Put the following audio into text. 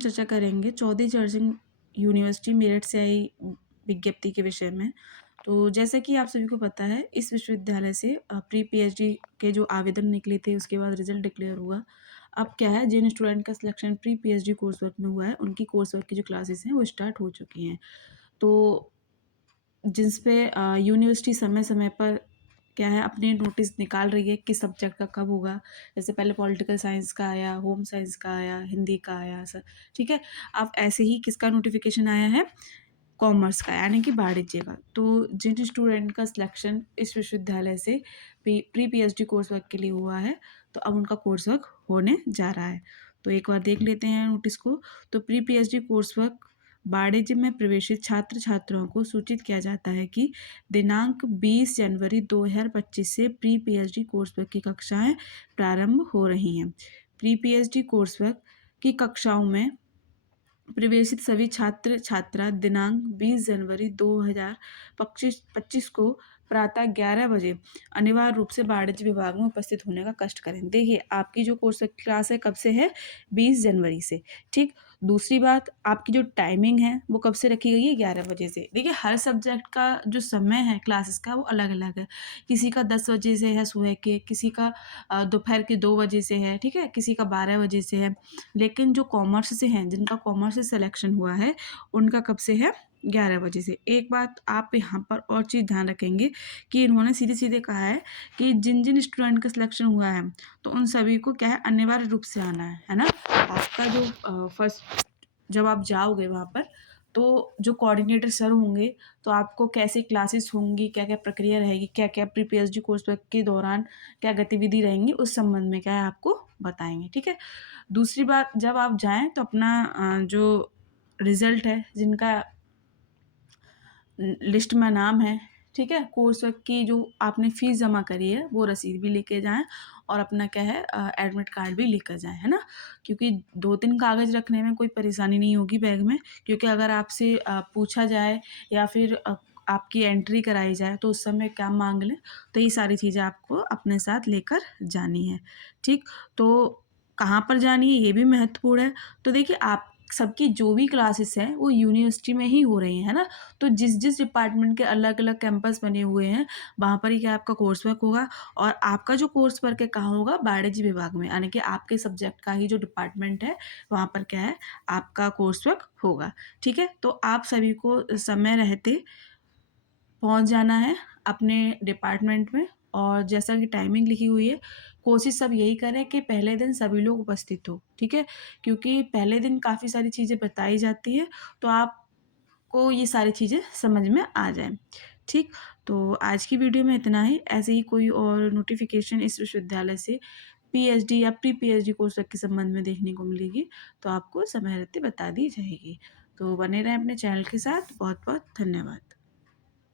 चर्चा करेंगे चौधरी चरण सिंह यूनिवर्सिटी मेरठ से आई विज्ञप्ति के विषय में। तो जैसा कि आप सभी को पता है, इस विश्वविद्यालय से प्री पीएचडी के जो आवेदन निकले थे उसके बाद रिजल्ट डिक्लेयर हुआ। अब क्या है, जिन स्टूडेंट का selection pre PhD course work में हुआ है उनकी कोर्स वर्क की जो क्लासेस हैं वो स्टार्ट हो चुकी हैं। तो जिस पे यूनिवर्सिटी समय समय पर क्या है अपने नोटिस निकाल रही है किस सब्जेक्ट का कब होगा। जैसे पहले पॉलिटिकल साइंस का आया, होम साइंस का आया, हिंदी का आया, सर ठीक है। अब ऐसे ही किसका नोटिफिकेशन आया है, कॉमर्स का यानी कि वाणिज्य का। तो जिन स्टूडेंट का सिलेक्शन इस विश्वविद्यालय से प्री पीएचडी कोर्स वर्क के लिए हुआ है तो अब उनका कोर्स वर्क होने जा रहा है। तो एक बार देख लेते हैं नोटिस को। तो प्री पीएचडी कोर्स वर्क वाणिज्य में प्रवेशित छात्र छात्राओं को सूचित किया जाता है कि दिनांक 20 जनवरी 2025 से प्री पीएचडी कोर्स वर्क की कक्षाएं प्रारंभ हो रही हैं। प्री पीएचडी कोर्स वर्क की कक्षाओं में प्रवेशित सभी छात्र छात्रा दिनांक 20 जनवरी 2025 को प्रातः 11 बजे अनिवार्य रूप से वाणिज्य विभाग में उपस्थित होने का कष्ट करें। देखिए, आपकी जो कोर्स क्लास है कब से है, 20 जनवरी से। ठीक। दूसरी बात, आपकी जो टाइमिंग है वो कब से रखी गई है, 11 बजे से। देखिए, हर सब्जेक्ट का जो समय है क्लासेस का वो अलग अलग है। किसी का 10 बजे से है सुबह के, किसी का दोपहर के 2 बजे से है, ठीक है, किसी का 12 बजे से है। लेकिन जो कॉमर्स से हैं, जिनका कॉमर्स से सिलेक्शन हुआ है, उनका कब से है, 11 बजे से। एक बात आप यहाँ पर और चीज़ ध्यान रखेंगे कि इन्होंने सीधे सीधे कहा है कि जिन जिन स्टूडेंट का सिलेक्शन हुआ है तो उन सभी को क्या है, अनिवार्य रूप से आना है ना। आपका जो फर्स्ट जब आप जाओगे वहाँ पर तो जो कोऑर्डिनेटर सर होंगे तो आपको कैसे क्लासेस होंगी, क्या क्या प्रक्रिया रहेगी, क्या क्या प्री पीएचडी कोर्स वर्क के दौरान क्या गतिविधि रहेंगी, उस संबंध में क्या है आपको बताएंगे। ठीक है। दूसरी बात, जब आप जाएं तो अपना जो रिज़ल्ट है, जिनका लिस्ट में नाम है, ठीक है, कोर्स वर्क की जो आपने फ़ीस जमा करी है वो रसीद भी लेके जाएं और अपना क्या है एडमिट कार्ड भी लेकर जाएं, है ना। क्योंकि 2-3 कागज़ रखने में कोई परेशानी नहीं होगी बैग में। क्योंकि अगर आपसे पूछा जाए या फिर आपकी एंट्री कराई जाए तो उस समय क्या मांग लें, तो ये सारी चीज़ें आपको अपने साथ लेकर जानी है। ठीक। तो कहाँ पर जानी है ये भी महत्वपूर्ण है। तो देखिए, आप सबकी जो भी क्लासेस हैं वो यूनिवर्सिटी में ही हो रही हैं, है ना। तो जिस जिस डिपार्टमेंट के अलग अलग कैंपस बने हुए हैं वहाँ पर ही क्या आपका कोर्स वर्क होगा। और आपका जो कोर्स वर्क है कहाँ होगा, वाणिज्य विभाग में, यानी कि आपके सब्जेक्ट का ही जो डिपार्टमेंट है वहाँ पर क्या है आपका कोर्स वर्क होगा। ठीक है। तो आप सभी को समय रहते पहुंच जाना है अपने डिपार्टमेंट में। और जैसा कि टाइमिंग लिखी हुई है, कोशिश सब यही करें कि पहले दिन सभी लोग उपस्थित हो। ठीक है। क्योंकि पहले दिन काफ़ी सारी चीज़ें बताई जाती है तो आपको ये सारी चीज़ें समझ में आ जाए। ठीक। तो आज की वीडियो में इतना ही। ऐसे ही कोई और नोटिफिकेशन इस विश्वविद्यालय से पीएचडी या प्री पीएचडी कोर्स के संबंध में देखने को मिलेगी तो आपको समय रहते बता दी जाएगी। तो बने रहें अपने चैनल के साथ। बहुत बहुत धन्यवाद।